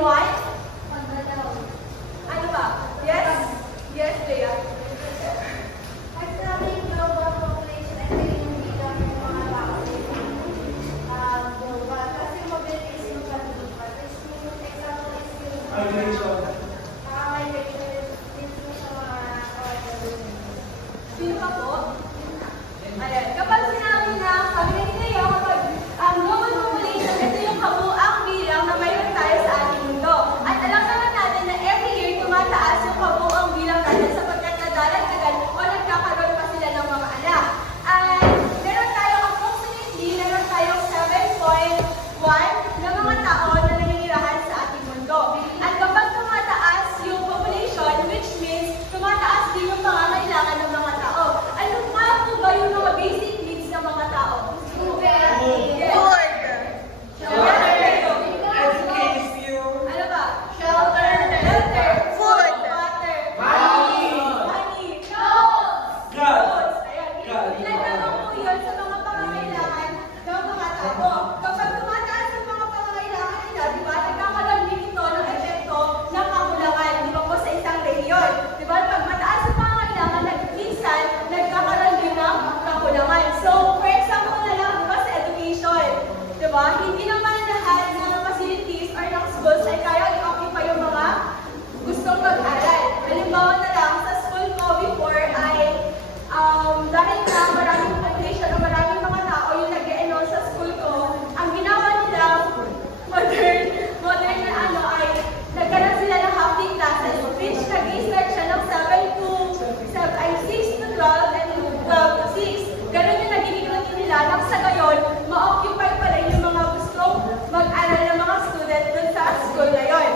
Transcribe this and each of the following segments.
Anyone? Ano ba? Yes? Yes, Leah. Sino pa po? Ayan. Kapag sinabi na, sabi na kayo, kapag global population, ito yung kabuang bilang na mayroon tayo sa ating mundo. At alam naman natin na every year tumataas yung kabuang bilang natin sapagkat nadalagdagan o nagkakaroon pa sila ng mga anak. At meron tayong approximately, meron tayong 7.1 na mga tao na nanginirahan sa ating mundo. At kapag tumataas yung population, which means tumataas din yung pangangailangan ng mga tao. Ano nga po ba yung mga basic needs ng mga tao? Food. Ano ba? Shelter. Food. Water. Money. Clothes. Ayan. Ilan po yun sa mga pangangailangan ng mga tao. Kapag tumataas yung mga pangangailangan nila, di ba, nagkakaroon din ito ng epekto ng kakulangan. Di ba po sa isang rehiyon? Di ba, pag mataas yung pangangailangan, minsan, nagkakaroon din ng kakulangan. So, for example na lang, di ba, sa education, di ba, hindi naman lahat ng facilities or ng schools ay kaya i-occupy yung mga gustong mag-aral. Halimbawa na lang, sa school ko before ay dahil na maraming population o maraming mga tao yung nag-e-enroll sa school ko, ang ginawa nila, modern na ano ay nagkaroon sila ng half-day classes, which nag-i-start siya ng 6 to 12 and 12 to 6. Ganun yung nagiging routine nila. Nang sa gayon, ma-occupy pa rin yung mga gustong mag-aral ng mga student dun sa school na yun.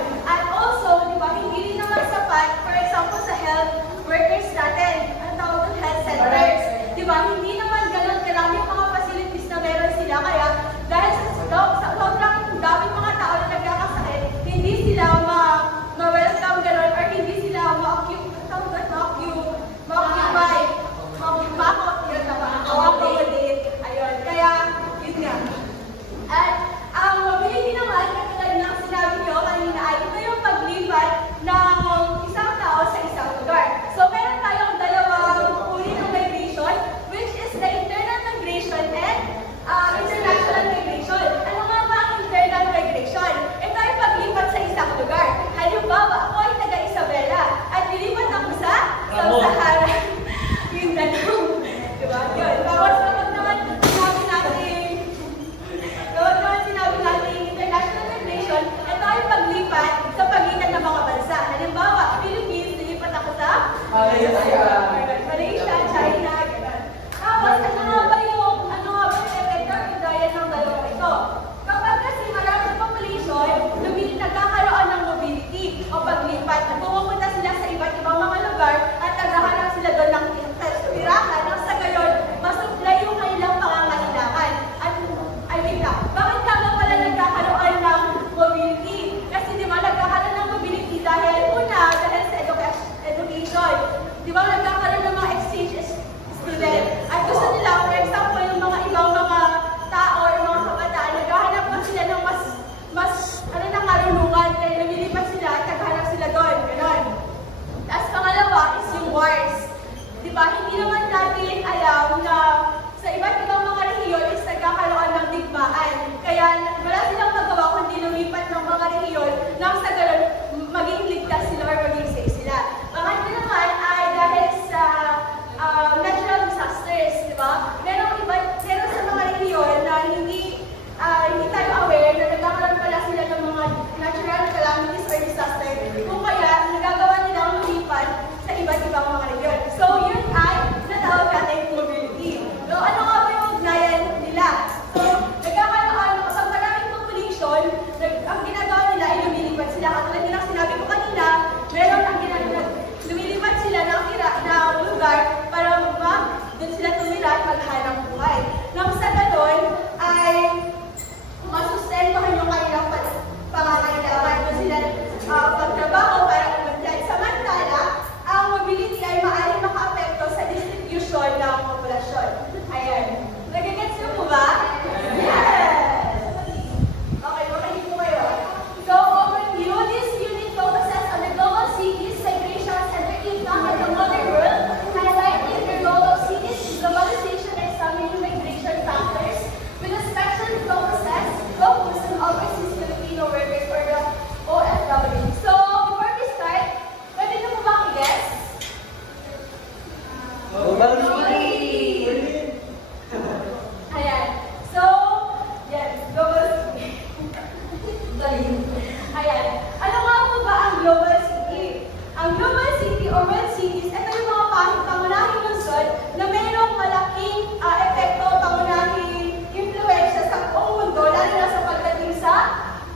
or world cities, ito yung mga pangunahing lungsod na mayroong malaking epekto, pangunahing influensya sa buong mundo, lalo na sa pagdating sa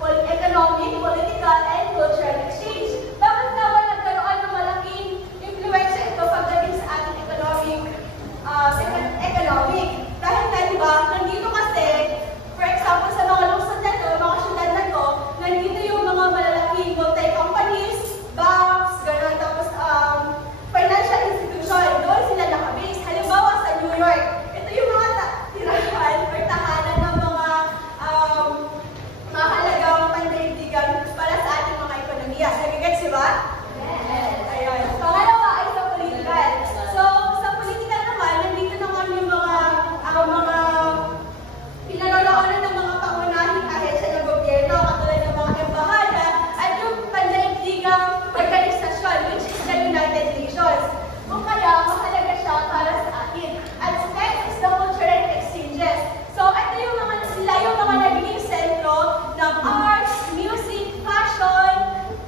economic, political, and cultural exchange. Bakit nga ba nagkaroon ng malaking influensya ito pagdating sa ating economic? Dahil nga, di ba, nandito kasi, for example, sa mga lungsod na ito, mga syudad na ito, nandito yung mga malalaking multi-companies, banks, gano'n, tapos financial institution, doon sila nakabase. Halimbawa sa New York, ito yung mga tirahan or tahanan ng mga mahalagang pandaigdigan para sa ating mga ekonomiya. Nagigets, di ba? Yes. Ayun. Pangalawa ay sa political. So, sa political naman, nandito naman yung mga pinaroroonan ng mga pangunahing ahensya ng gobyerno, katulad ng mga embahada, at yung pandaigdigang organisasyon, which is the United Nations. Kung kaya, mahalaga siya para sa atin. At next is the cultural exchanges. So, ito yung sila yung mga nagiging sentro ng arts, music, fashion,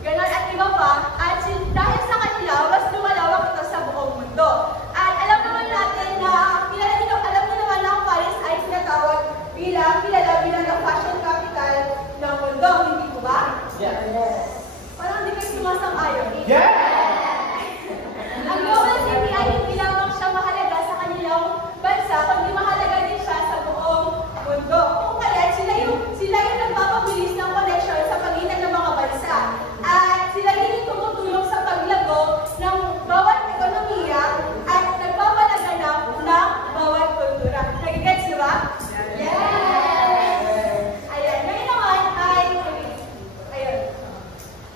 gano'n at iba pa. At dahil sa kanila, mas lumalawak ito sa buong mundo. At alam naman natin na, alam niyo naman na ang Paris ay sinatawag kilala bilang ang fashion capital ng mundo. Hindi ko ba? Yes. Parang hindi kayo sumasang-ayon. Yes! Ang global city ay hindi lamang siya mahalaga sa kanilang bansa, kundi mahalaga din siya sa buong mundo. Kung kaya, sila yung nagpapabilis ng connection sa pagitan ng mga bansa. At sila yung tumutulong sa paglago ng bawat ekonomiya at nagpapalaganap ng bawat kultura. Nagigets, di ba? Yes! Ayan.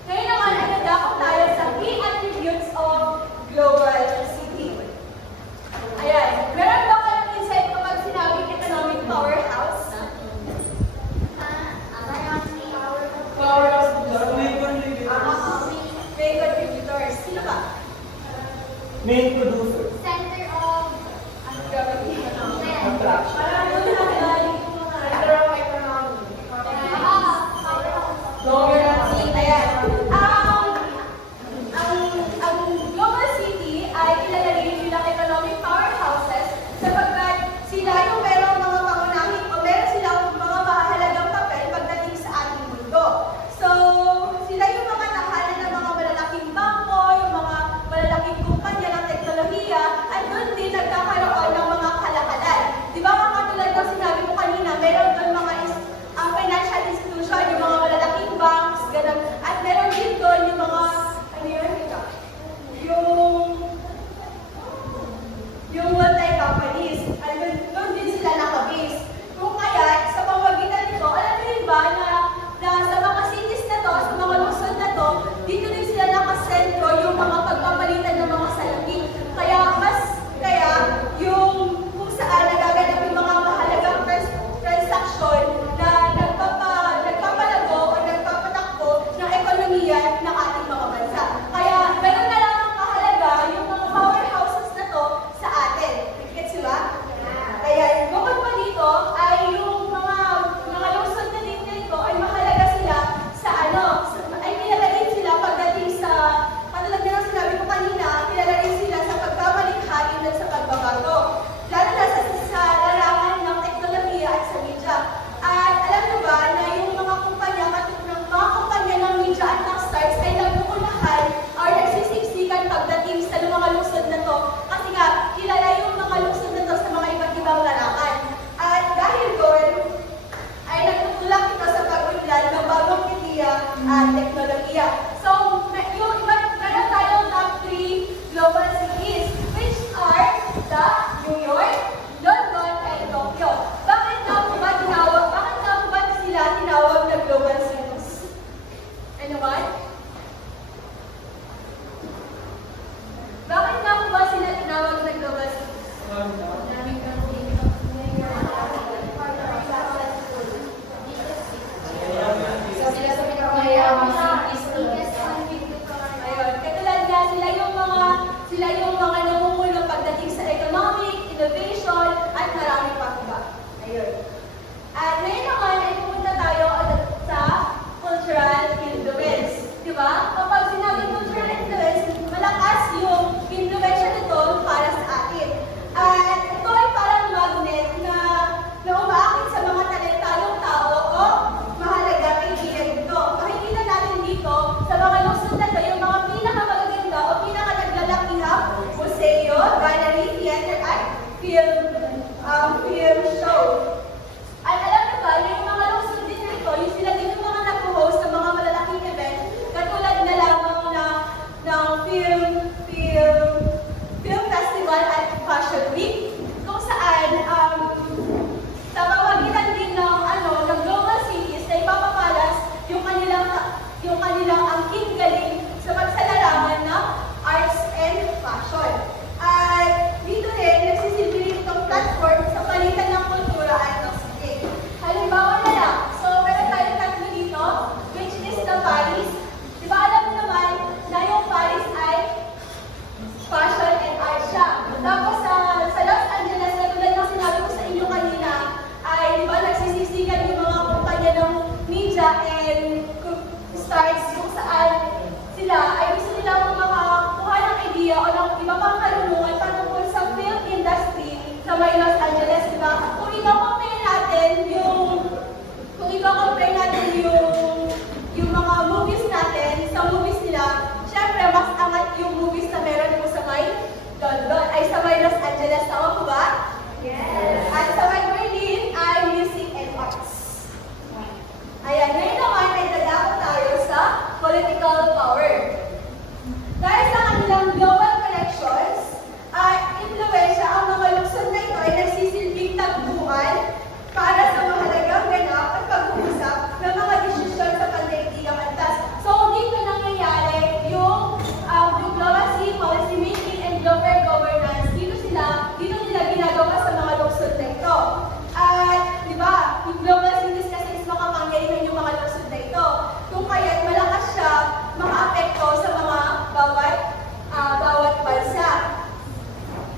Ngayon naman ay nagdako tayo sa key attributes of global city. Ayan. Meron ba kayong insight kapag sinabing economic powerhouse? Powerhouse, main contributors. Main contributors. Sino ba? Main producer. Center of Attraction. Parang doon na nagaling yung mga center of economy. Ayan. Ang global city ay kilala rin bilang economic powerhouses sapagkat sila yung merong mga pangunahing o meron silang mga mahalagang papel pagdating sa ating mundo. So, sila yung mga tahanan ng mga malalaking bangko, yung mga malalaking kumpanya ng teknolohiya, at doon din nagkakaroon ng mga kalakalan. Di ba mga katulad ng sinabi mo kanina, meron doon mga financial institution, yung mga malalaking banks, ganun. At meron din doon yung mga, yung multi-companies. At doon din sila nakabase. Kung kaya, sa pamamagitan nito, alam niyo ba na sa mga cities na to, sa mga lungsod na to, dito din sila nakasentro yung mga pagpapalitan ng mga salapi. Kaya yung kung saan nagaganap yung mga mahalagang transaksyon na nagpapalago o nagpapatakbo ng ekonomiya ng ating mga bansa. Kaya ganun na lang ang kahalaga yung mga powerhouses na to sa atin. Gets ba? Kaya bukod pa dito ay yung mga lungsod na dito ay mahalaga sila sa ay kilala din sila pagdating sa, katulad na lang sinabi ko kanina, kilala rin sila sa pagkamalikhain at sa pagbabago. Lalo na sa larangan ng teknolohiya at sa media. At alam nyo ba na yung mga kumpanya ng media at ng stars ay nagpupunahan or nagsisiksikan pagdating sa mga lungsod na to. Kasi nga, kilala yung mga lungsod na to sa mga iba't ibang larangan. At dahil doon, ay nagtutulak ito sa pag-unlad ng bagong media at teknolohiya. So, yung meron tayong top 3 global cities, which are the New York, London, and Tokyo. Bakit nga po ba sila tinawag na global cities? Ano ba? Bakit nga po ba sila tinawag na global cities? Sila sa pinakamayamang cities. Ayun, katulad nga sila yung mga namumulo pagdating sa economic, innovation, at marami pa iba. Ayun. At ngayon naman ay pupunta tayo sa and starts kung saan sila ay gusto nilang makakuha ng idea o ng iba pang karunungan patungkol sa film industry sa may Los Angeles, di ba? Kung i-compare natin yung mga movies natin sa movies nila, syempre mas angat yung movies na meron po sa may London, ay sa may Los Angeles. Tama po ba? Yes. At sa may Berlin ay music and arts. Ayan, ngayon naman ay dadako tayo sa political power. Dahil sa kanilang global connections, ay influensya ang mga lungsod na ito ay nagsisilbing tagpuan para sa mahalagang ganap at pag-uusap ng mga desisyon sa pandaigdigang antas. So, dito nangyayari yung diplomacy, policy making, and global governance. Dito nila ginagawa sa mga lungsod na ito. At, di ba, yung global cities kasi is makapangyarihan yung mga lungsod na ito. Kung kaya't malakas siya maka-apekto sa mga bawat bansa.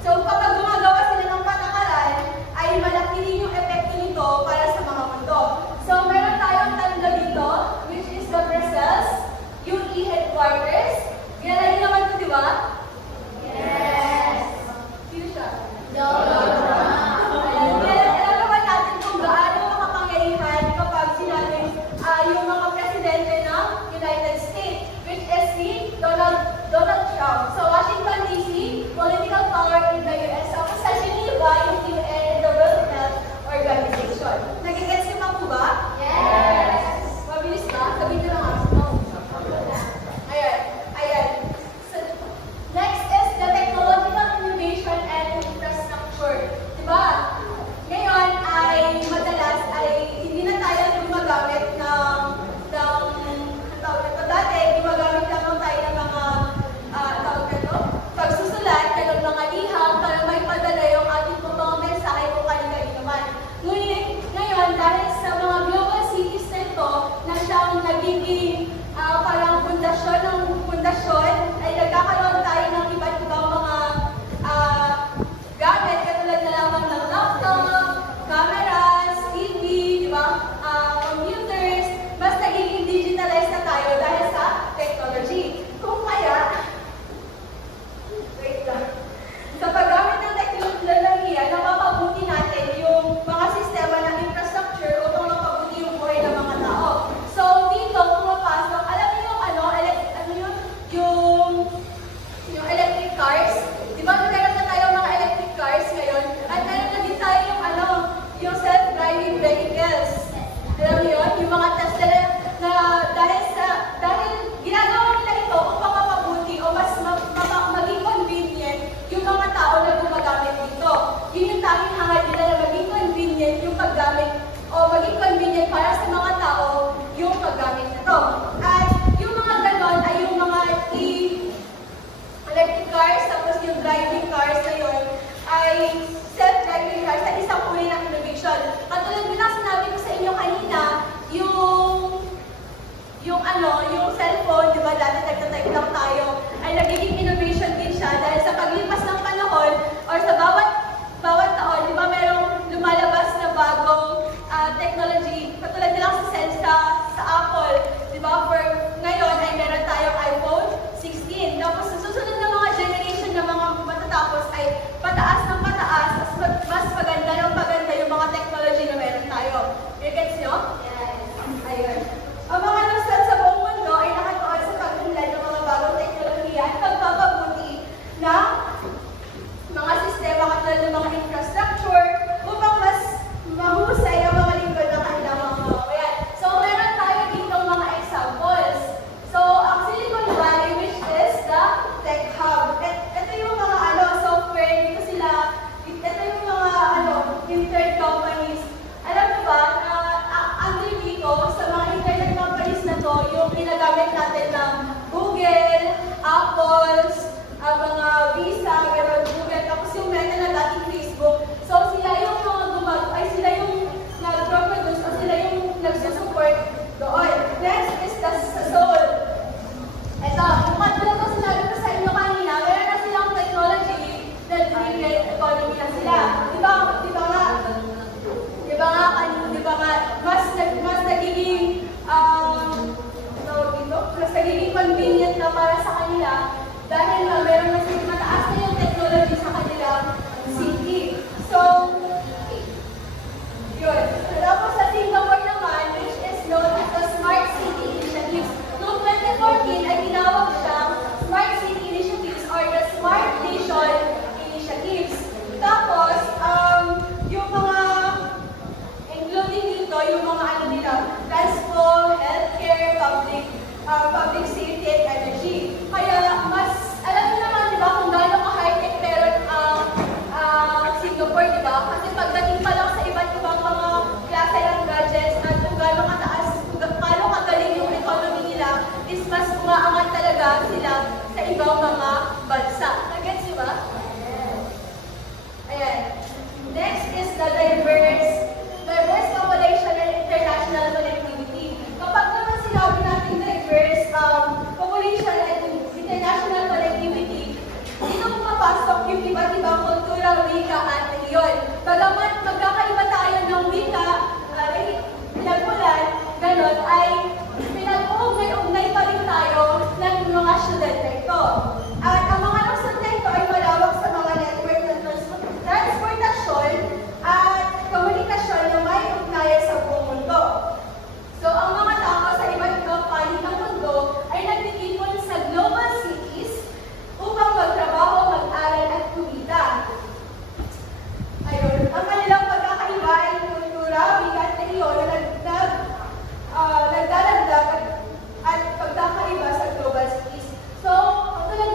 So, kapag gumagawa sila ng patakaran, ay malaki din yung epekto nito para sa mga mundo. So, meron tayong tatlo dito, which is the Brussels UE headquarters. Ginalagin naman ito, di ba? Yes! Sino siya? Donald Trump. Alam naman natin kung gaano makapangyarihan kapag sinabing yung mga presidente ng United States, which is si Donald Trump. So, Washington DC, political power in the US. So, sa Geneva, yung UN, the World Health Organization. Nagigets niyo pa po ba? Yes! Mabilis ba? Sabihin niyo lang ako. Ayan. So, next is the technological innovation and infrastructure. Diba? Ngayon ay madalas ay hindi na tayo gumagamit ng dati, gumagamit lamang tayo ng mga pagsusulat, ng mga liham para may padala yung ating totoong mensahe kung kanina naman. Ngayon, dahil sa mga global cities na ito, na siyang nagiging parang pundasyon, ay nagkakaroon tayo ng iba't ibang mga gamit, katulad na lamang ng laptop, cameras, TV, di ba? Computers, mas nagiging digitalized na tayo dahil sa technology. Kung kaya, sa paggamit ng teknolohiya, napapabuti natin yung mga sistema ng infrastructure upang mapabuti yung buhay ng mga tao. So, dito, pumapasok, alam niyo yung electric cars? Di ba, meron na tayo mga electric cars ngayon? At meron na din tayo yung self-driving vehicles. Alam niyo yun? Yung mga Tesla na dahil ginagawa nila ito upang mapabuti o mas maging convenient yung mga tao na gumagamit dito. Yun yung tanging hangad nila na maging convenient yung paggamit o maging convenient para sa mga tao yung paggamit nito. At yung mga ganon ay yung mga electric cars, tapos yung driving cars na yun ay self-driving cars at isang uri ng innovation. Katulad nila sinabi ko sa inyo kanina, yung cellphone, di ba, dati nagtatype lang tayo, ay nagiging innovation din siya dahil sa paglipas ng panahon or sa bawat taon, di ba, merong lumalabas na bagong technology. Katulad nilang sa Apple, di ba, for ngayon ay meron tayong iPhone 16. Tapos sa susunod na mga generation na mga matatapos ay pataas ng pataas, mas maganda yung mga technology na meron tayo. Gets nyo? Yes. Ayun. Ang mga lungsod sa buong mundo ay nakatuon sa pag-unlad ng mga bagong teknolohiya at pagpapabuti ng mundo, kultura, wika, at reliyon. Bagamat magkakaiba tayo ng wika, pinagmulan, ganon, ay pinag-uugnay-ugnay pa rin tayo ng mga syudad na ito. At ang mga lungsod na ito ay malawak sa mga network ng transportasyon at komunikasyon na may ugnayan sa buong mundo. So, ang mga tao sa iba't ibang panig ng mundo ay nagtitipon sa global cities upang magtrabaho, mag-aral at kumita. Ayun, ang kanilang pagkakaiba ay kultura, wika at reliyon na nagdaragdag at pagkakaiba sa global cities. So, tulad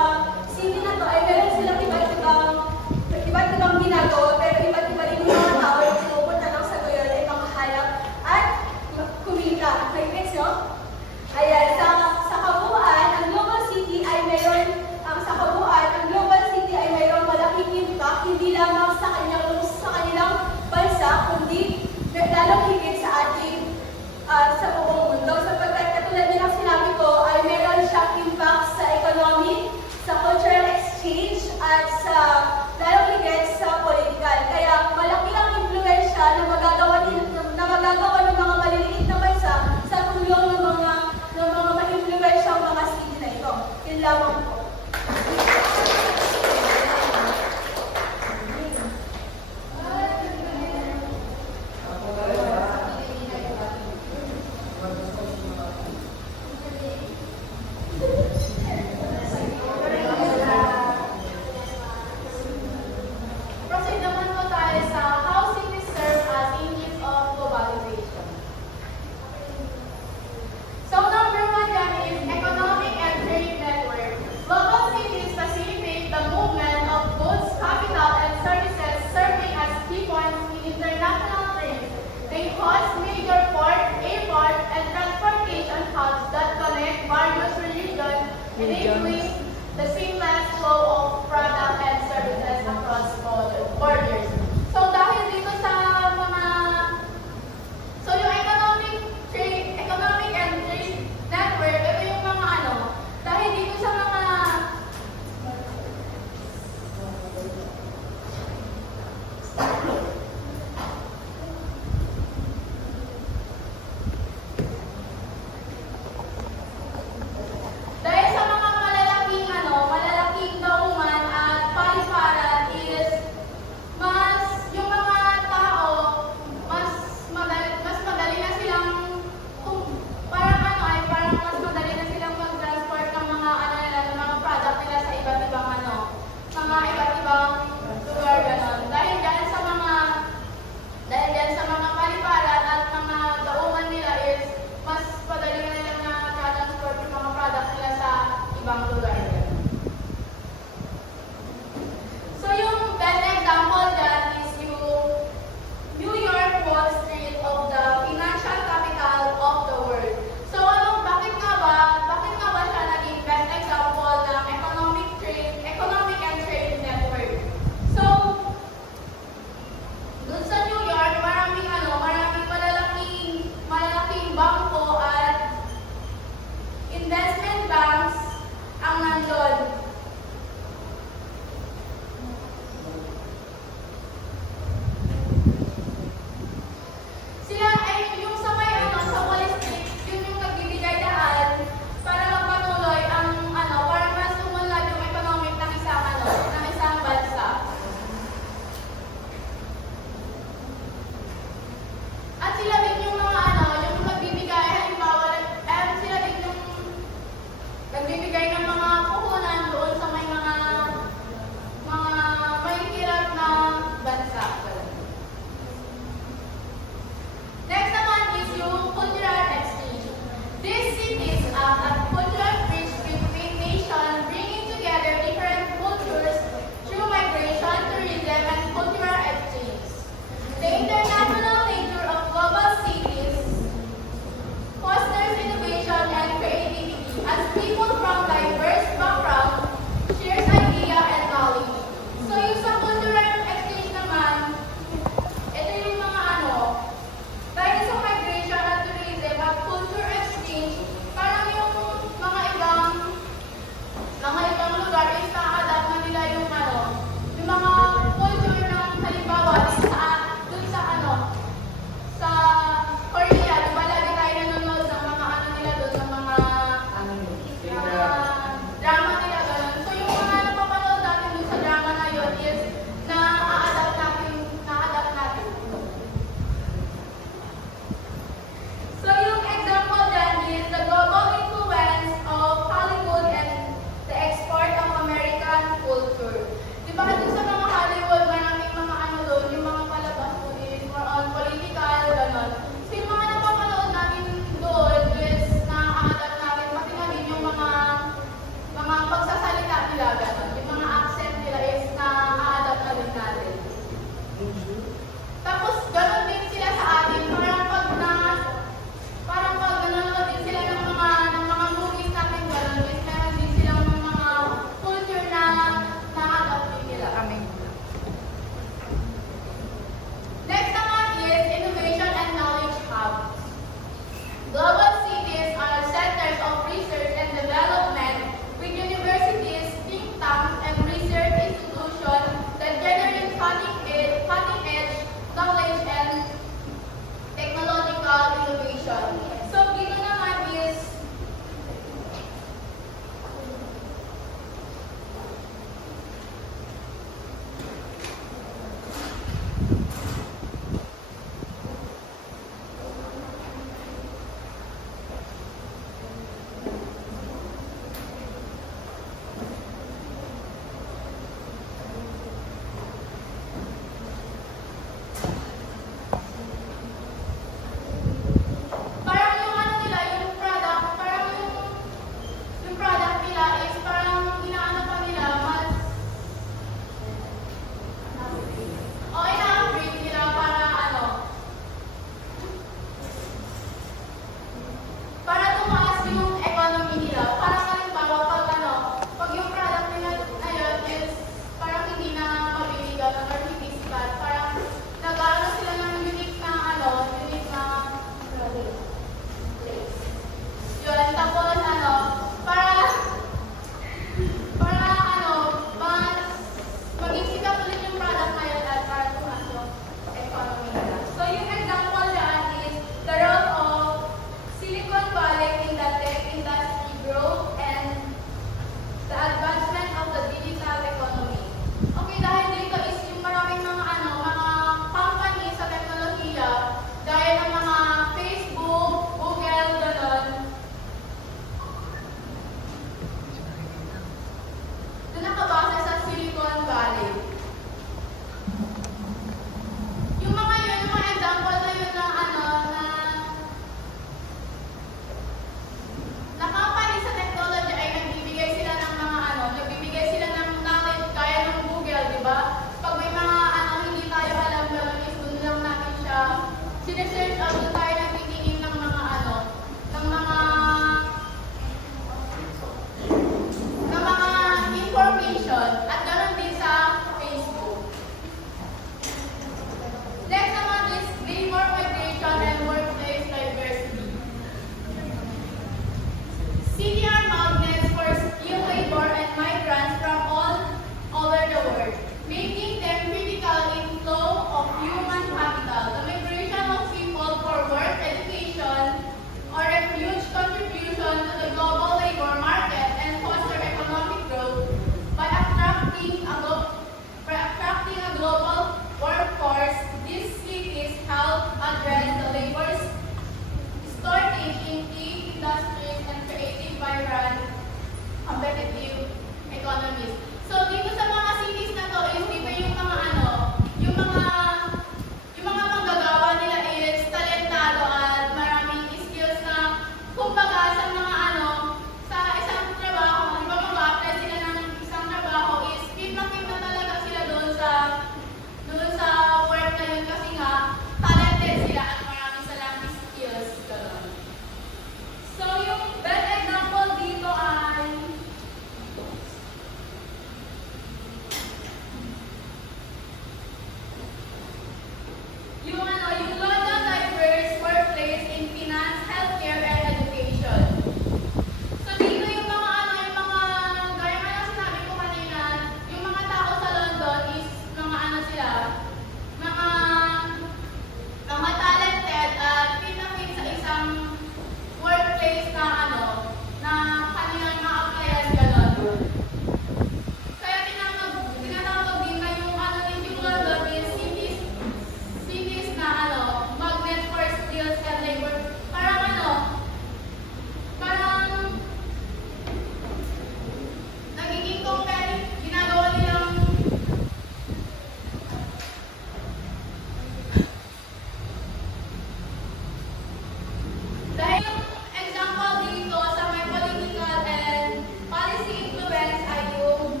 Dahil yung example dito sa may political and policy influence ay yung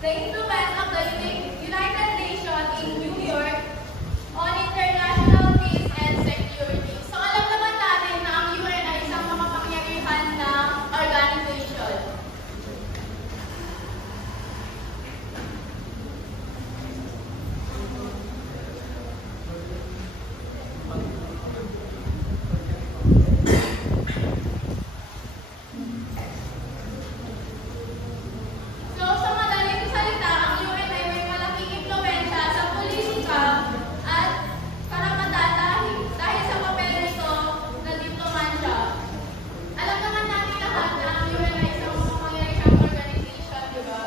the influence of the United Nations in New York on international peace and security. So alam naman natin na ang UN ay isang makapangyarihan na organization. So sa madaling salita, ang UN ay may malaking impluwensya sa politika at karapatan dahil sa papel nito na diplomansya. Alam naman natin lahat na ang UN ay isang makapangyarihang organization, di ba?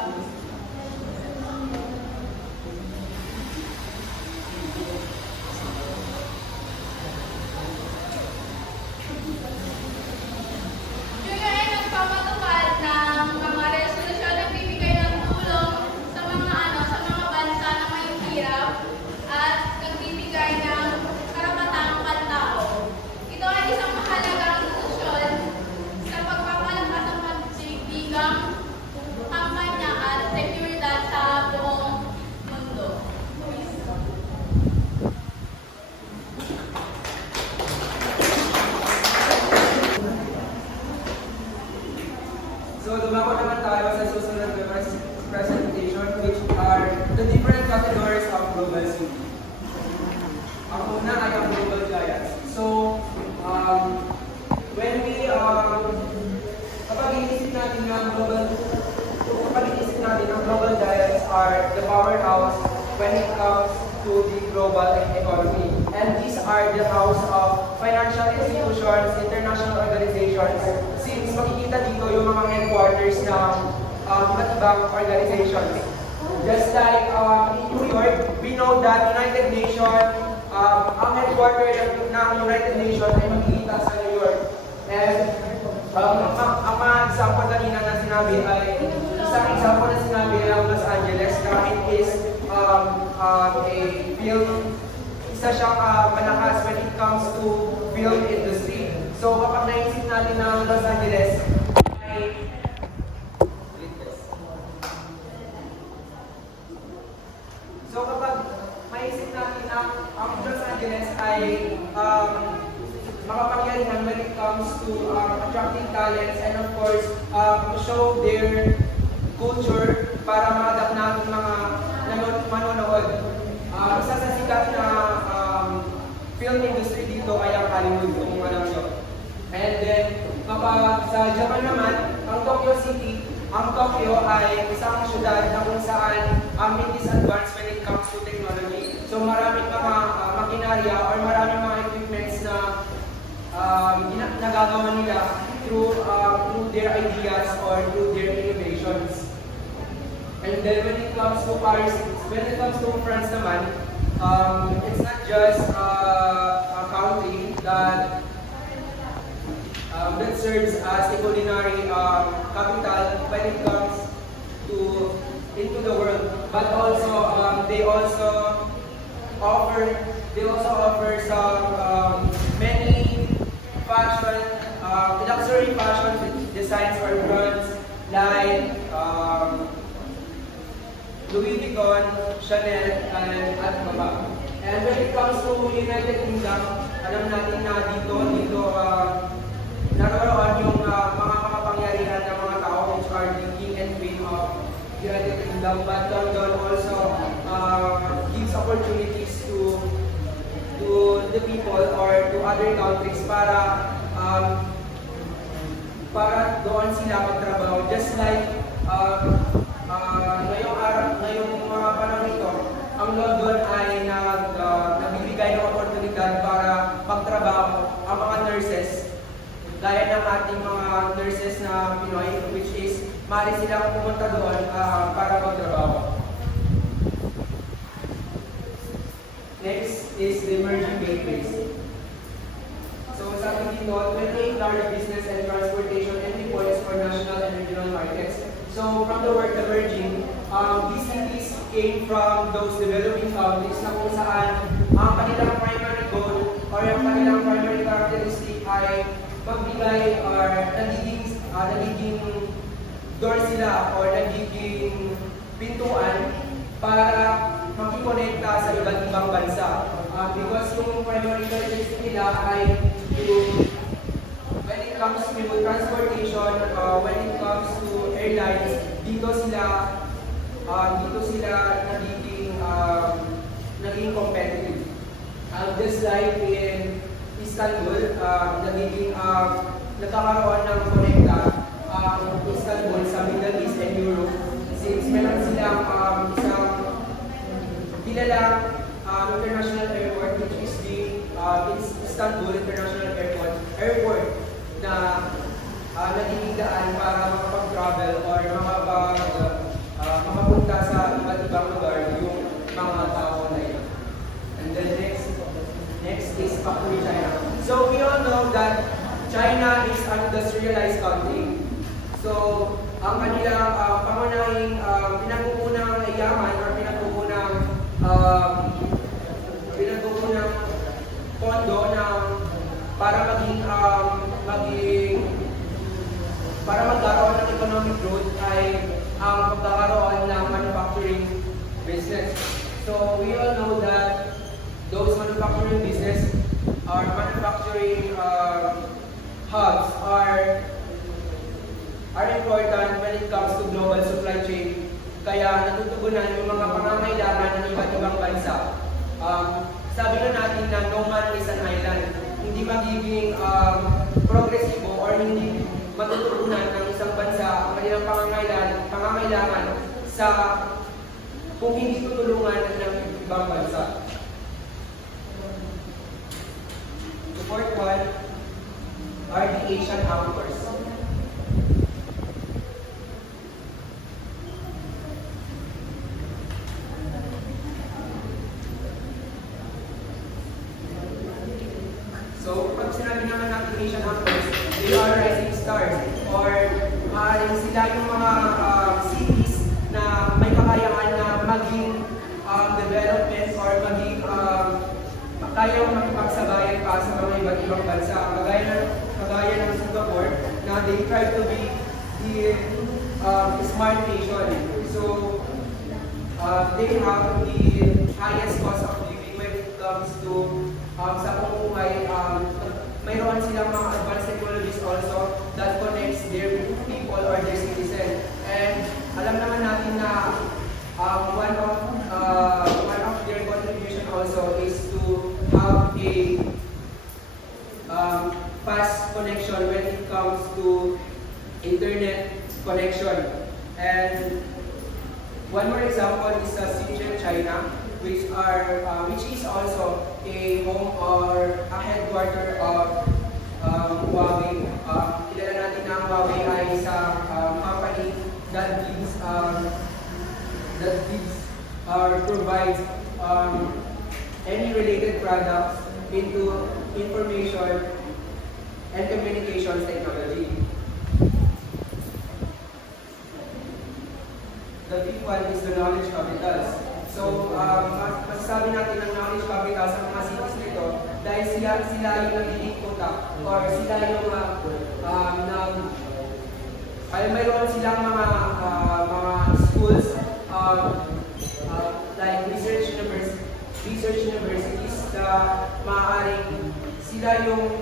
Yung UN nagpapatupad ng mga resolusyon na bibigay ng tulong sa mga bansa na may hirap at nagbibigay ng karapatang pantao. Ito ay isang mahalagang institusyon sa pagpapalakas ng pagsigigang kampanya at seguridad sa buong mundo. So, dumako naman tayo sa susunod na presentation, which are the different categories of global city. Ang una ay ang global giants. So, kapag inisip natin ang global giants are the powerhouse when it comes to the global economy. And these are the house of financial institutions, international organizations. Since makikita dito yung mga headquarters ng iba't ibang organizations. Just like in New York, we know that United Nations, ang headquarters ng United Nations ay makikita sa New York. And ang mga example kanina na sinabi ay, isang example na sinabi ay Los Angeles na it is a film, isa siyang malakas when it comes to film industry. So kapag naisip natin ng Los Angeles, ay so kapag maisip natin ang Los Angeles ay makapangyarihan when it comes to attracting talents and of course to show their culture para ma-adapt natin mga manonood. Isa sa sikat na film industry dito ay ang Hollywood, kung alam nyo. And then, kapag sa Japan naman, ang Tokyo City, ang Tokyo ay isang syudad na kung saan may disadvantage when it comes to technology. So maraming mga makinarya or maraming mga equipments na nagagawa nila through their ideas or through their innovations. And then when it comes to Paris, when it comes to France naman, it's not just a country that serves as a culinary capital when it comes to into the world, but also they also offer some many fashion, luxury fashion designs or brands like Louis Vuitton, Chanel, and Baba. And when it comes to United Kingdom, alam natin na dito naroon yung mga makapangyarihan ng mga tao which are the king and queen of United Kingdom. But London also gives opportunities to the people or to other countries para doon sila magtrabaho. Just like ngayong mga panahon ito, ang London ay nagbibigay ng oportunidad para magtrabaho ang mga nurses. Gaya ng ating mga nurses na Pinoy, which is maaari silang pumunta doon para magtrabaho. Next is the emerging gateways. So sabi dito, 28 large business and transportation entry points for national and regional markets. So from the word emerging, these cities came from those developing countries na kung ang kanilang primary goal or ang kanilang primary characteristic ay magbigay or nagiging door sila or nagiging pintuan para makikonekta sa iba't ibang bansa. Because yung primary characteristic nila ay when it comes to transportation, when it comes to airlines, dito sila naging competitive. Just like in Istanbul, nagkakaroon ng konekta Istanbul sa Middle East and Europe since meron silang isang kilalang international airport which is the Istanbul International Airport na nagiging daan para makapag-travel or makapunta sa iba't ibang lugar yung mga tao na yun. And then next is factory China. So we all know that China is an industrialized country. So ang kanilang pangunahing pinagkukunang yaman or pinagkukunang pondo para magkaroon ng economic growth ay ang pagkakaroon ng manufacturing business. So we all know that those manufacturing business or manufacturing hubs are important when it comes to global supply chain. Kaya natutugunan yung mga pangangailangan ng iba't ibang bansa. Sabi na natin na no man is an island. Hindi magiging progresibo or hindi matutugunan ng isang bansa ang kanilang pangangailangan sa kung hindi tutulungan ng ibang bansa. The fourth one are the Asian anchors. So, pag sinabi naman natin Asian anchors, they are rising stars or maaaring sila yung mga cities na may kakayahan na maging development or maging kayang makipagsabayan pa sa mga iba't ibang bansa. Kagaya ng Singapore na they try to be the smart nation. So, they have the highest cost of living when it comes to sa pamumuhay. Mayroon silang mga advanced technologies also that connects their people or their citizens. And alam naman natin na one of their contribution also is to have a fast connection when it comes to internet connection. And one more example is Xinjiang, China, which is also a home or a headquarter of Huawei. Kilala natin na ang Huawei ay isang company that provides any related products into information and communications technology. The fifth one is the knowledge capitals. So, masasabi natin ang knowledge capital sa mga cities nito dahil sila yung nagiging utak or sila yung mayroon silang mga schools like research universities na maaaring sila yung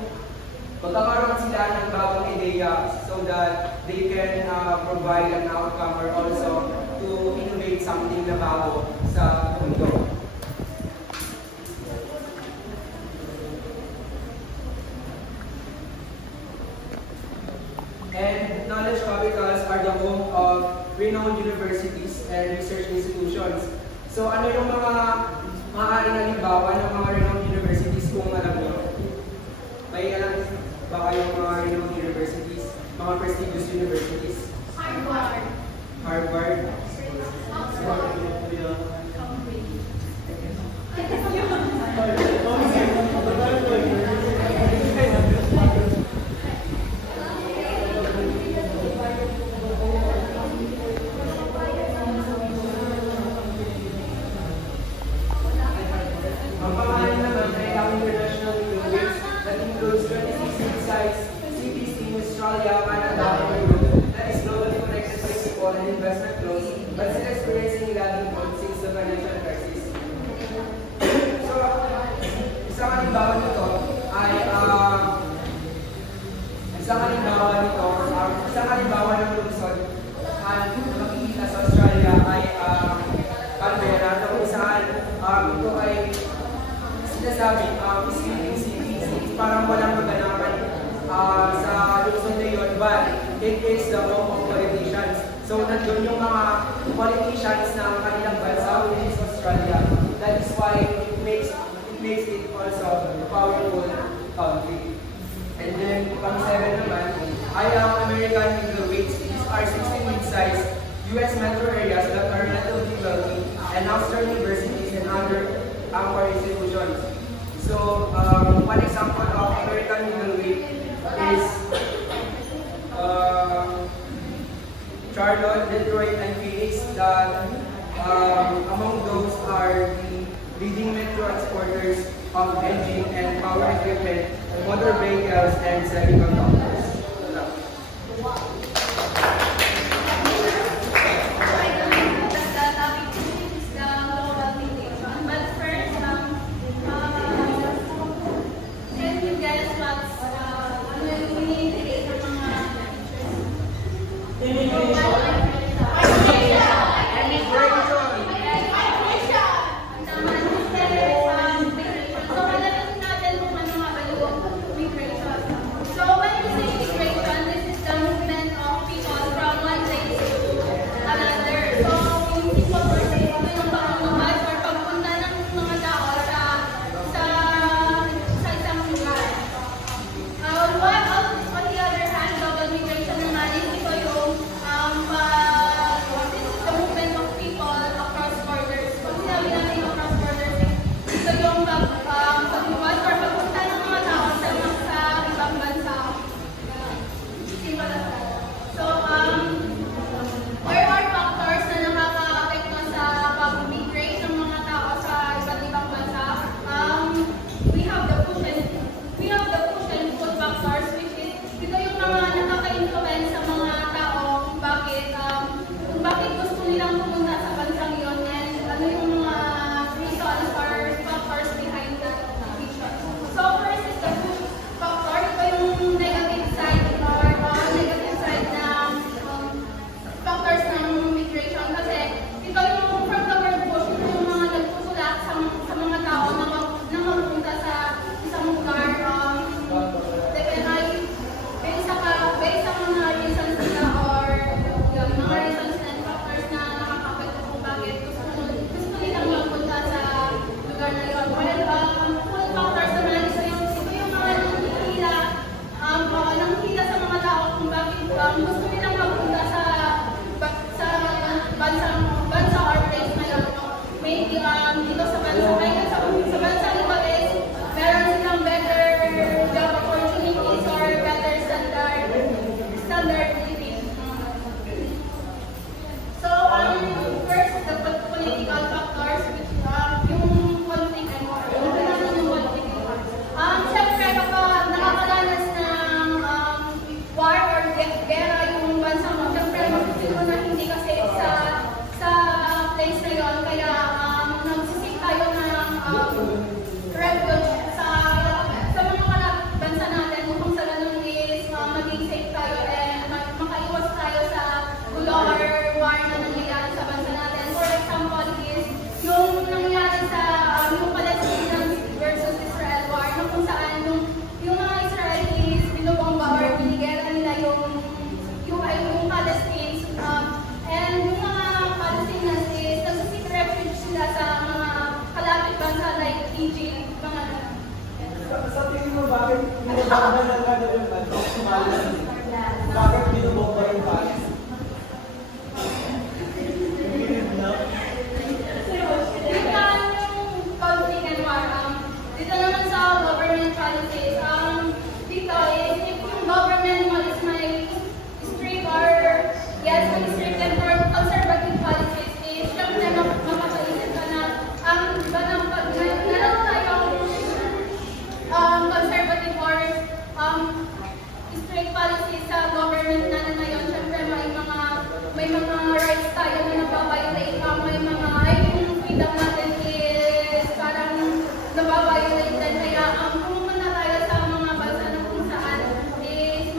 magkakaroon sila ng bagong ideya so that they can provide an outcome or also to innovate something na bago sa mundo. And knowledge capitals are the home of renowned universities and research institutions. So ano yung mga maaaring halimbawa ng mga renowned universities kung alam nyo? May alam ba kayong mga renowned universities? Mga prestigious universities? Harvard. sinasabi, is keeping cities. Parang walang maganapan sa Luzon na yun, but it is the home of politicians. So, nandun yung mga politicians ng kanilang bansa, which is Australia. That is why it makes it also a powerful country. And then, pang-7 naman, ay ang American middleweights. These are 16 mid-sized U.S. metro areas that are relatively wealthy and Oxford universities and other anchor institutions. So, one example of American middleweight is Charlotte, Detroit, and Phoenix. That among those are the leading metro exporters of engine and power equipment, motor vehicles, and semiconductors. Nababiolate din kaya pumunta tayo sa mga bansa na kung saan is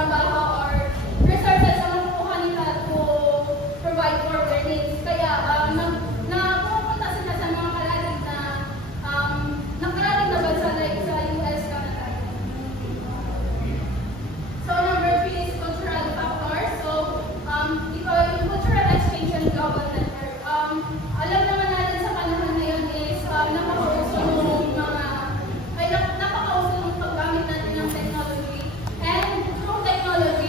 trabaho or resources na makukuha nila to provide for their needs. Kaya napupunta sila sa mga karating na nakarating na bansa like sa US, Canada. So number 3 is cultural factors. So yung cultural exchange and global network. Alam naman natin sa panahon na yun is napakauso ng paggamit natin ng technology. And through technology,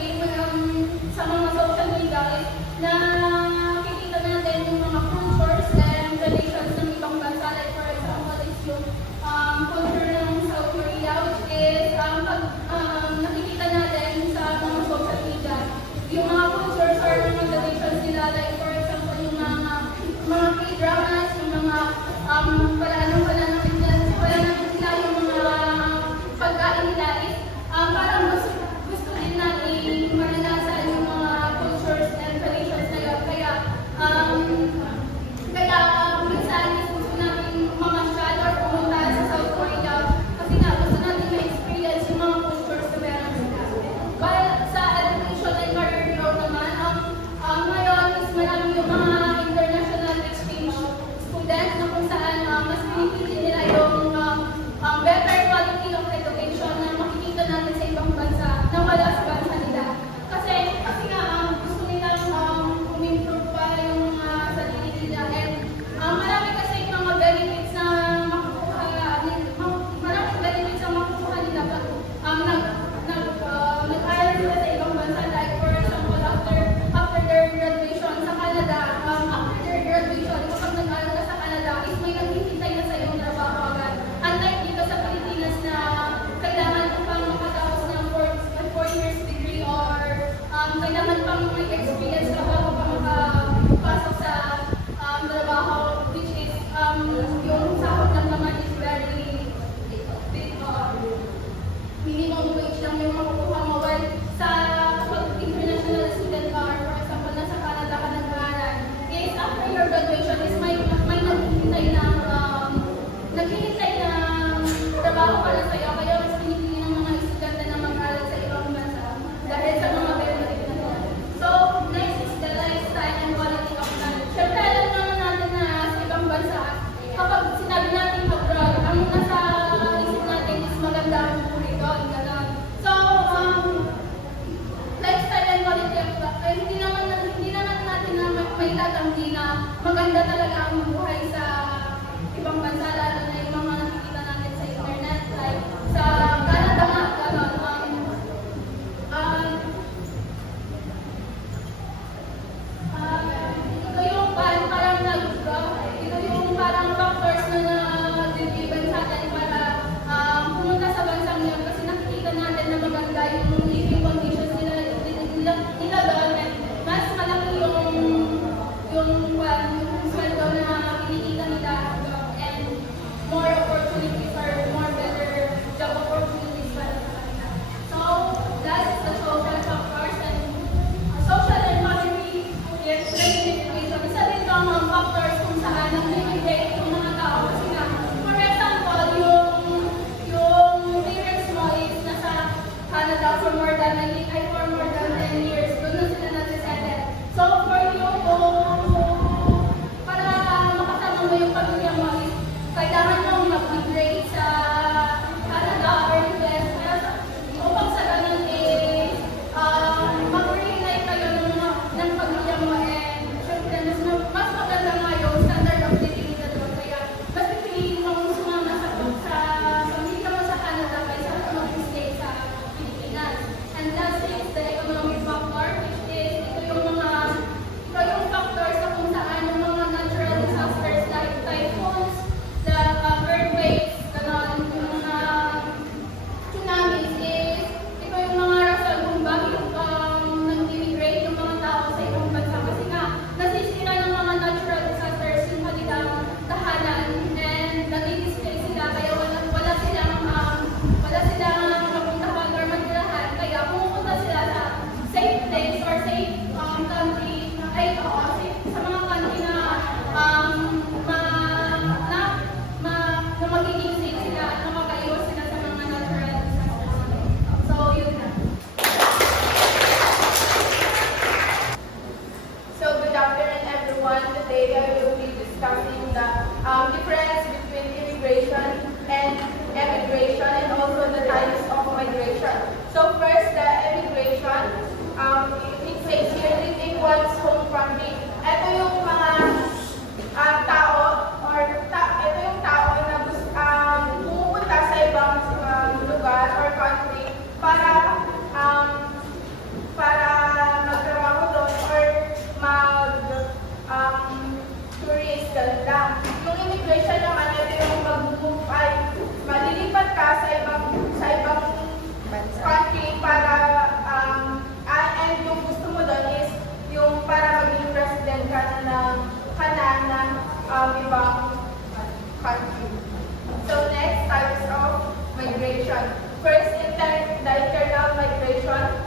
First, the internal migration.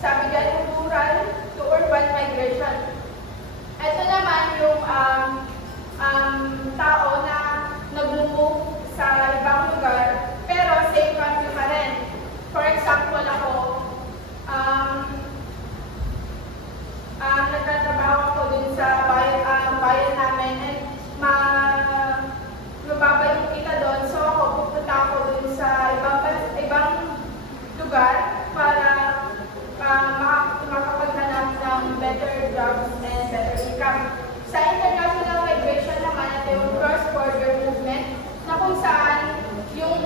Sabi dyan, rural to urban migration. Ito naman yung tao na nag-move sa ibang lugar, pero same country pa rin. For example, ako, nagtatrabaho ako dun sa bayan namin, and mababa yung kita doon, so ako pupunta ako dun sa ibang lugar para makapaghanap ng better jobs and better income. Sa international migration naman, ito yung cross-border movement, na kung saan yung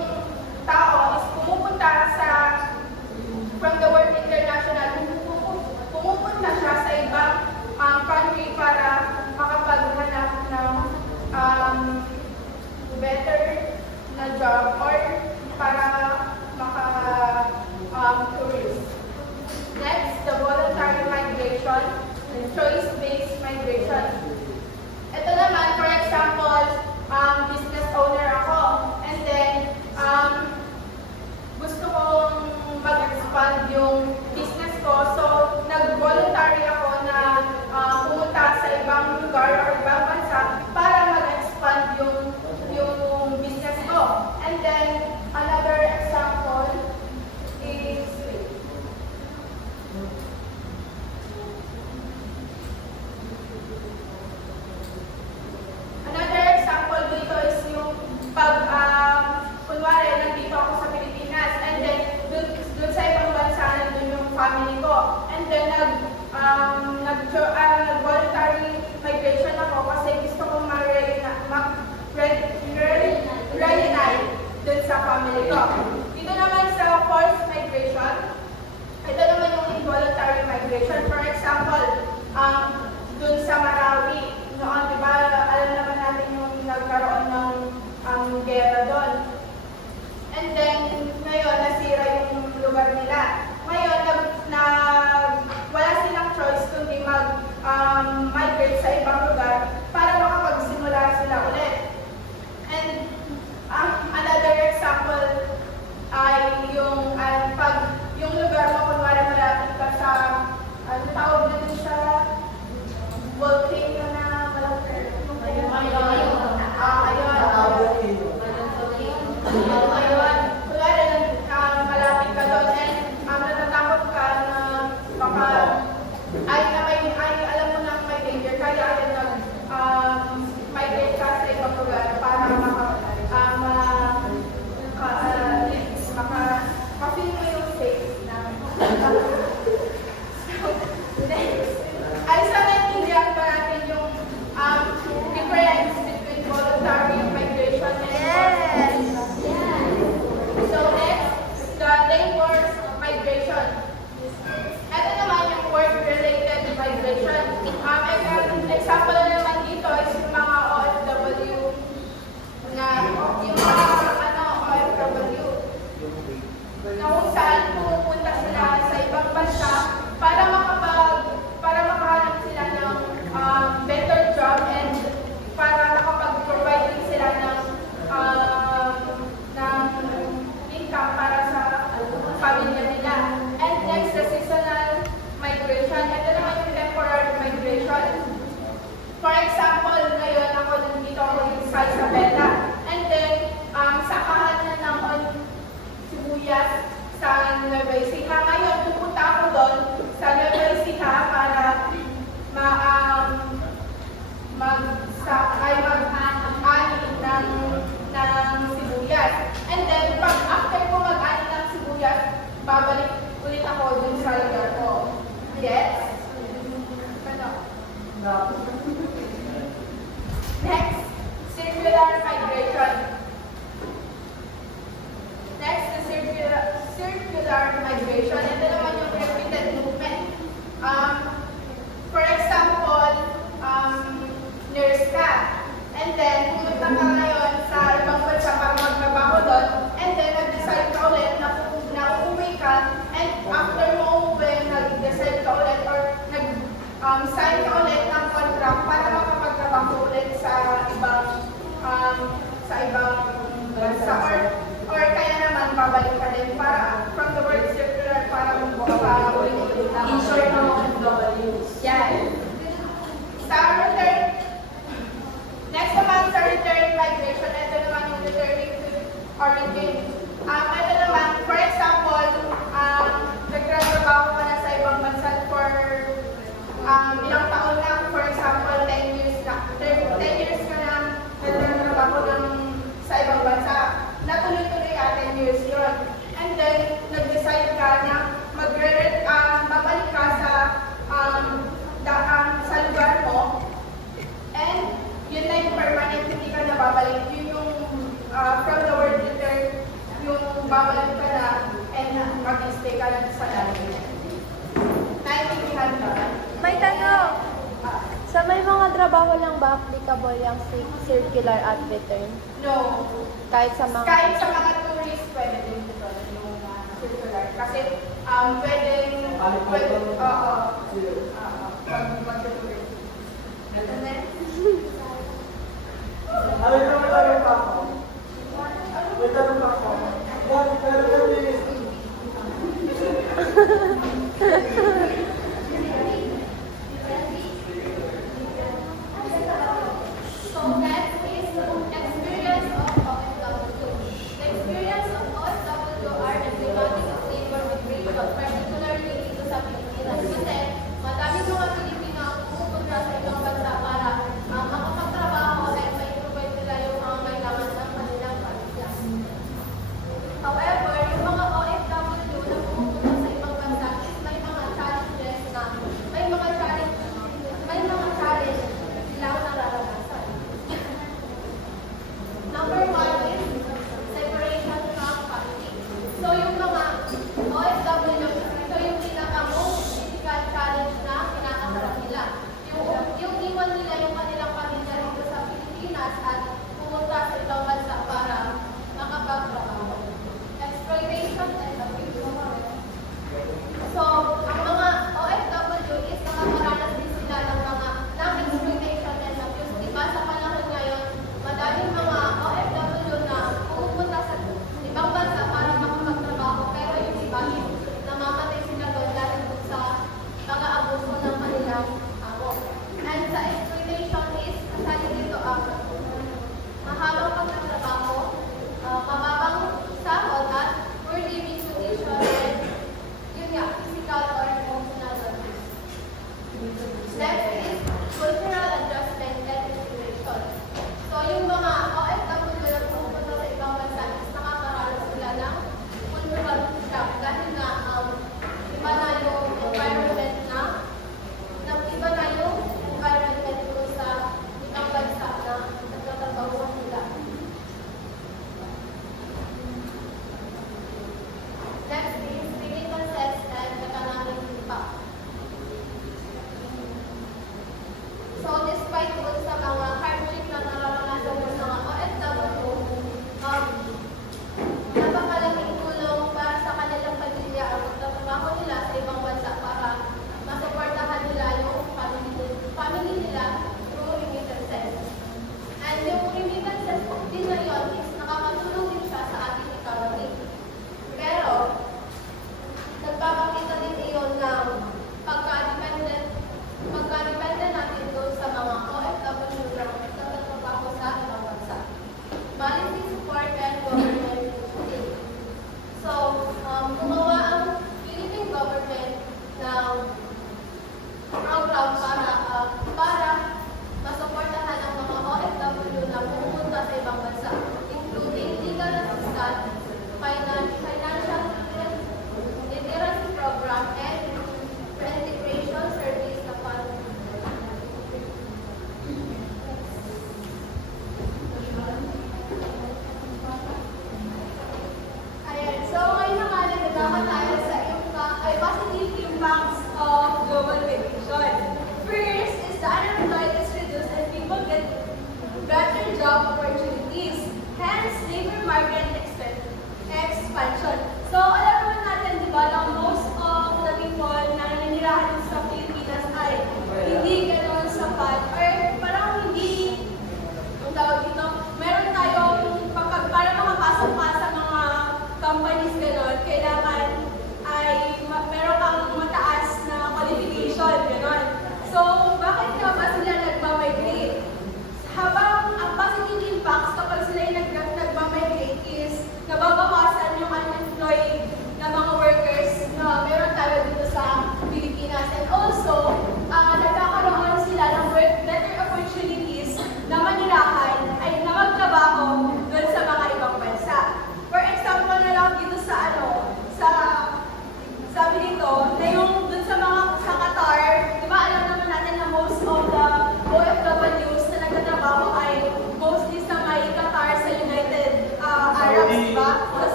tao is pumupunta from the word international, pumupunta siya sa ibang country para makapaghanap ng better na job or para maka-tourist. Next, the voluntary migration, choice-based migration. Ito naman, for example, business owner ako, and then gusto kong mag-expand yung business ko, so nag-voluntary ako na pumunta sa ibang lugar or ibang bansa para mag-expand yung business ko. And then, another example is yung kunwari, nandito ako sa Pilipinas, and then dun sa ibang bansa, nandun yung family ko. And then nag-voluntary migration ako kasi gusto kong ma-reunite dun sa family ko. Dito naman sa forced migration, ito naman yung involuntary migration. For example, dun sa Marawi, noon, diba, alam naman natin yung nagkaroon ng gera doon. And then, ngayon, nasira yung lugar nila. Ngayon, wala silang choice kundi mag-migrate sa ibang lugar para makapagsimula sila ulit. And another example ay yung yung lugar mo, kunwari malapit ka sa, tawag na din siya, volcano na malapit. Ayun. Kunwari, malapit ka doon, and natatakot ka na baka, alam mo na may danger, kaya ayun migrate ka sa ibang lugar para maka-feel mo yung safe na. Next, ay sa naiintindihan ba natin yung difference between voluntary migration and so next, the labor migration. Ito naman yung work-related migration. Example na naman dito is yung mga OFW na yung mga OFW na kung saan pumupunta sila sa ibang bansa para makahanap sila ng better job and para makapag-provide din sila ng income para sa pamilya nila. And next, the seasonal migration. Ito naman yung temporary migration. For example, ngayon ako nandito ako sa Isabela. And then, sakahan na naman sibuyas sa Nueva Ecija. Ngayon, pupunta ako doon sa Nueva Ecija para mag-ani ng sibuyas. And then, after ko mag-ani ng sibuyas, babalik ulit ako dun sa lugar ko. Yes? No. Next, circular migration. Next, the circular migration. Ito naman yung repeated movement. For example, nurse ka. And then, pumunta ka ngayon sa ibang bansa para magtrabaho doon. And then, nag-decide ka ulit na uuwi ka. And after mo umuwi, nag-decide ka ulit or nag-sign ka ulit ng contract para makapagtrabaho ulit sa ibang bansa. Or kaya naman, kailangan babalik ka din para from the word circular para ulit-ulit lang. In short, mga OFWs. Yan. Sa return, next naman sa return migration, ito naman yung returning to origin. Ito naman, for example, nagtrabaho ka na sa ibang bansa for ilang taon na, for example, 10 years na. 10 years ka na nagtrabaho sa ibang bansa. Natuloy-tuloy 10 years yun. And then, nag-decide ka na babalik ka sa lugar mo. And yun na yung permanent, hindi ka na babalik. Yun yung from the word return, yung babalik ka na and mag-stay ka lang sa lalim. Naintindihan ka? May tanong. Sa may mga trabaho lang ba applicable yung circular at return? No. Kahit sa mga... Kahit sa mga tourists, pwede din ito yung circular. Kasi pwedeng... Oo. Mag-tourist. Ito na. So next is experience of OFW. The experience of OFW are everybody of labor migration, particularly dito sa Pilipinas. Kasi madaming mga Pilipino ang pumupunta sa ibang bansa para makapagtrabaho at ma-improvise nila yung mga kailangan ng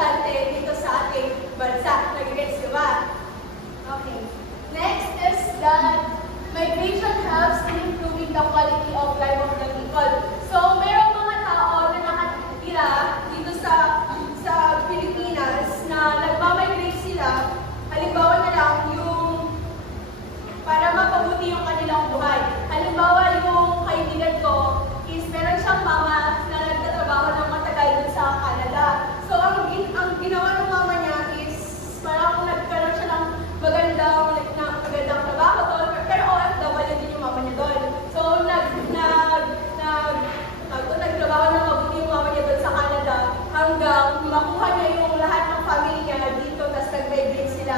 negosyante dito sa ating bansa. Nag-gets nyo ba? Okay. Next is that migration helps in improving the quality of life of the people. So, mayroong mga tao na nakatira dito sa Pilipinas na nagmamigrate sila. Halimbawa na lang yung para mapabuti yung kanilang buhay. Halimbawa yung kaibigan ko is meron siyang mama na nagtatrabaho ng matagal dun sa Canada. So, ang ginawa ng mama niya is parang nagkaroon siya ng magandang trabaho doon, pero OFW din yung mama niya doon. So, nagtrabaho na mabuti yung mama niya doon sa Canada hanggang makuha niya yung lahat ng family niya dito, tapos nag-migrate sila.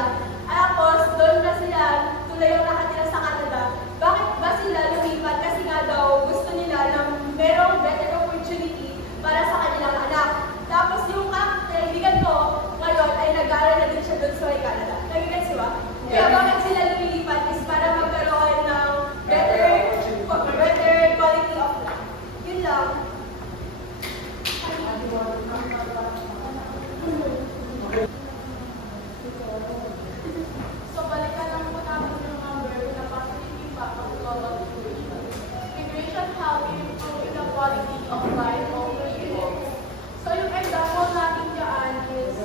Tapos, doon na sila, tuloy yung nakatira sa Canada. Bakit ba sila lumipat? Kasi nga daw, gusto nila na merong better opportunity para sa kanilang anak. Tapos, yung kaibigan ko, ngayon ay nag-aaral na din siya doon sa Canada. Nagigets ba? Kaya bakit sila lumilipat is para magkaroon ng better quality of life. Yun lang. So, balikan lang po natin yung number na positive impact of global migration. Migration helps in improving the quality of life of the people. So, yung example natin dyan is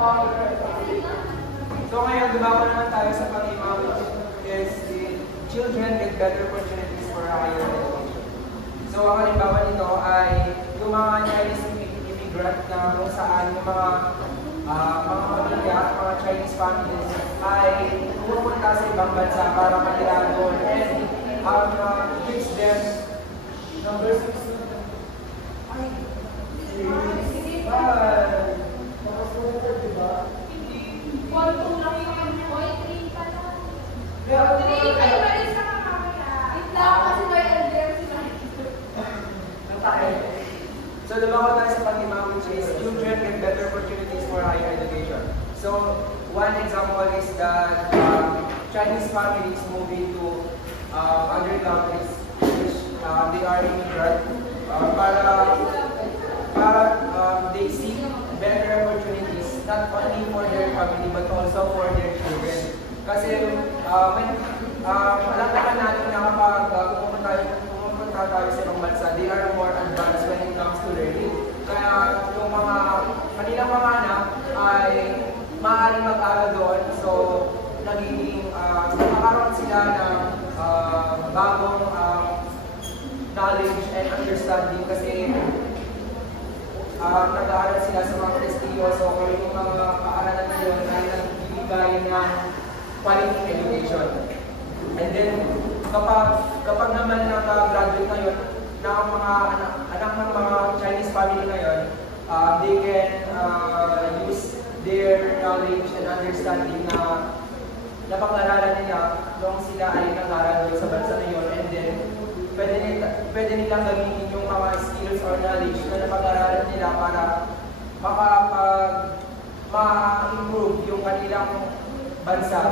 So ngayon, dumako naman tayo sa pag-imaw, which is the children get better opportunities for higher education. So ang halimbawa nito ay yung mga Chinese immigrant na kung saan yung mga pamilya, mga Chinese families ay pumupunta sa ibang bansa para matira doon and teach them number 6. So, lumako tayo sa pag-imaw, which is children get better opportunities for higher education. So, one example is that Chinese families moving to other countries, which they are immigrant, para they seek better opportunities, not only for their family, but also for their children. Kasi, alam naman natin na kapag pumunta tayo sa ibang bansa, they are more advanced when it comes to learning. Kaya yung kanilang mga anak ay maaaring mag-aral doon. So, nakakaroon sila ng bagong knowledge and understanding kasi nag-aaral sila sa mga prestigyoso o yung mga paaralan na yun ay nagbibigay ng quality education. And then, kapag naman naka-graduate ngayon, na ang mga anak ng mga Chinese family ngayon, they can use their knowledge and understanding na napag-aralan nila nung sila ay nag-aral sa bansa na yun. And then, pwede nilang gamitin yung mga skills or knowledge na napag-aralan nila para ma-improve yung kanilang bansa.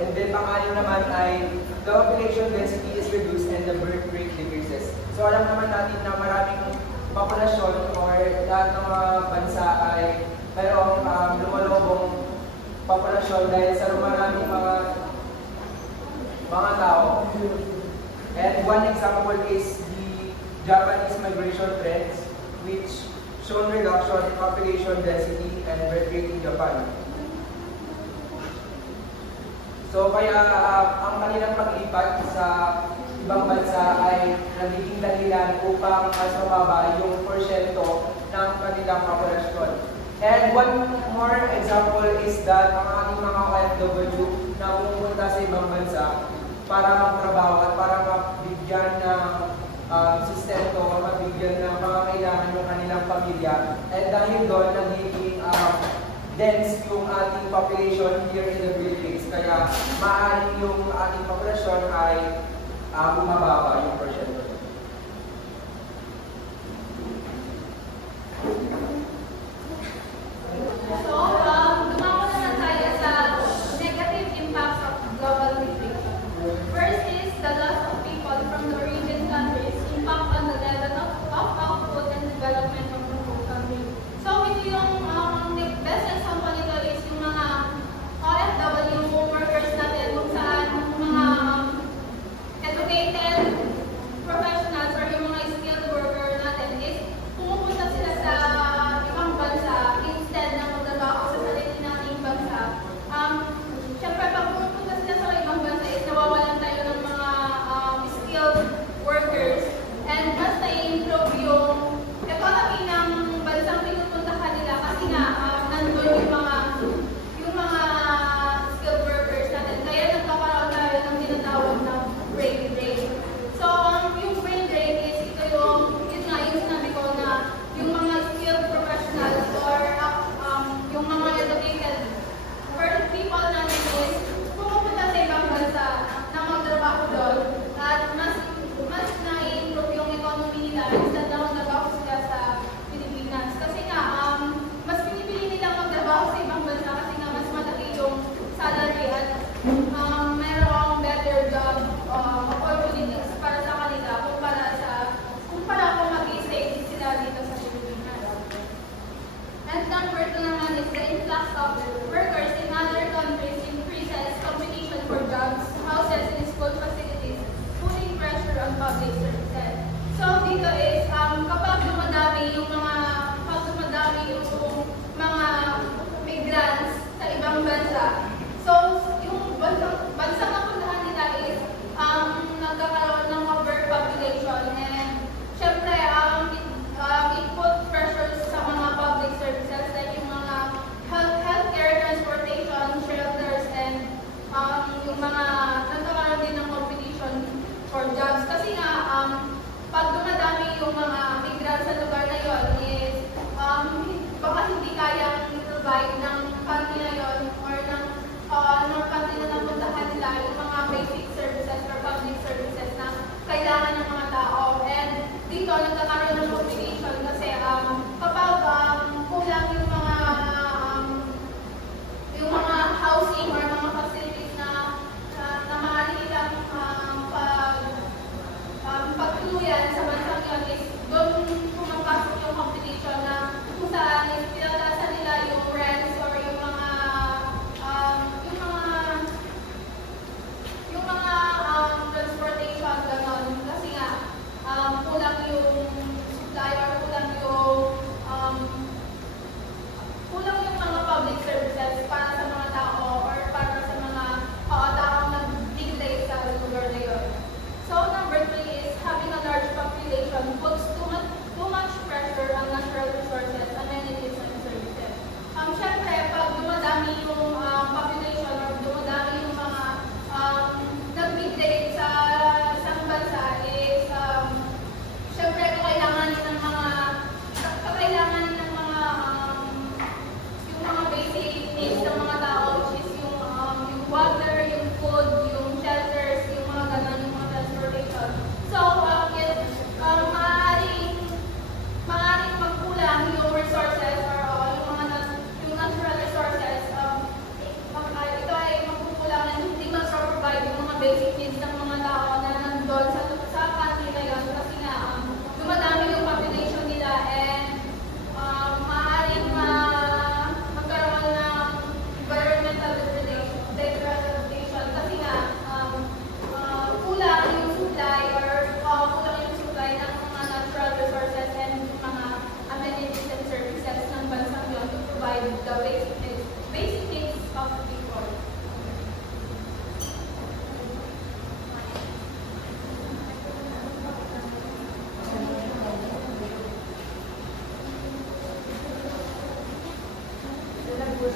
And then, pang-anim naman ay the population density is reduced and the birth rate decreases. So, alam naman natin na maraming populasyon or lahat ng mga bansa ay mayroong lumalobong populasyon dahil sa maraming mga tao. And one example is the Japanese migration trends, which shown reduction in population density and birth rate in Japan. So kaya ang kanilang paglipat sa ibang bansa ay nagiging dahilan upang mas mababa yung porsyento ng kanilang populasyon. And one more example is that ang ating mga OFW na pumunta sa ibang bansa para magtrabaho at para mabigyan ng sustento, mabigyan ng mga kailangan ng kanilang pamilya. And dahil doon, nagiging dense yung ating population here in the Philippines. Kaya maaaring yung ating populasyon ay bumababa yung porsyento. So, dumako na tayo sa negative impacts of global migration. First is the loss of people from the origin countries impact on the level of output and development of the whole country. So, ito yung best example nito is yung mga OFW workers natin kung saan mga educated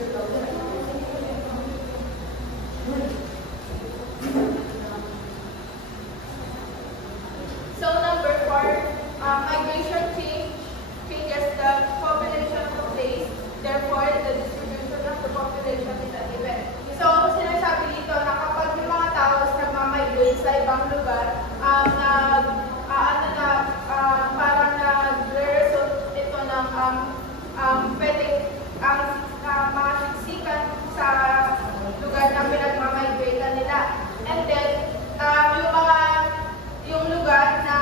So number 4, migration changes the population of a place, therefore the distribution of the population is uneven. So sinasabi dito na kapag yung mga tao nagmamigrate sa ibang lugar, parang nag-result ito ng pwedeng mga siksikan sa lugar na pinagmamigrate nila. And then, yung lugar na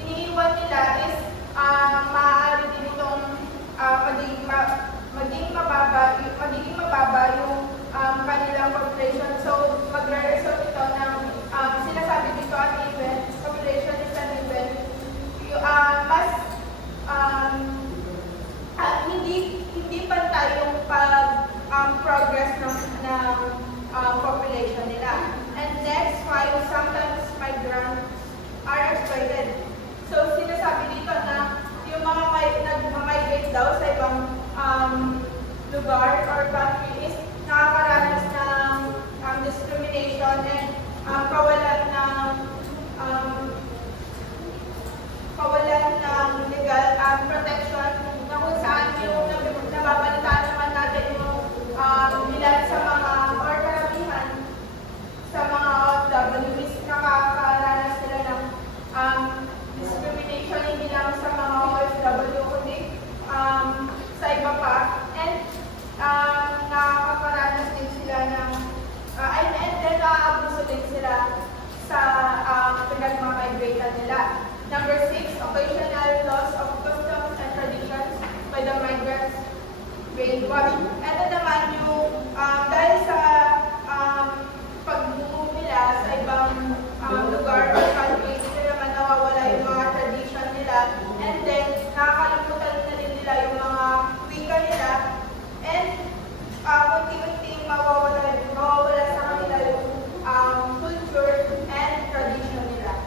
iniiwan nila is maaari din itong maging mababa yung kanilang population. So, magre-result ito ng sinasabi dito uneven, population is uneven. Mas hindi pantay yung progress ng population nila. And next, 5, sometimes migrants are exploited. So, sinasabi dito na yung mga nag-migrate daw sa ibang lugar or country is nakakaranas ng discrimination and kawalan ng legal protection na kung saan yung nababalitaan naman natin yung ilan sa mga or karamihan sa mga OFW is nakakaranas sila ng discrimination hindi lang sa mga OFW kundi sa iba pa and nakakaranas din sila ng and then naaabuso din sila sa pinagmamigrate nila. Number 6, occasional loss of customs and traditions by the migrants brainwash. Ito naman yung dahil sa pag-move nila sa ibang lugar or country, ito naman nawawala yung mga tradition nila and then nakakalimutan na din nila yung mga wika nila and unti-unting mawawala sa kanila yung culture and tradition nila.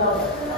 Now,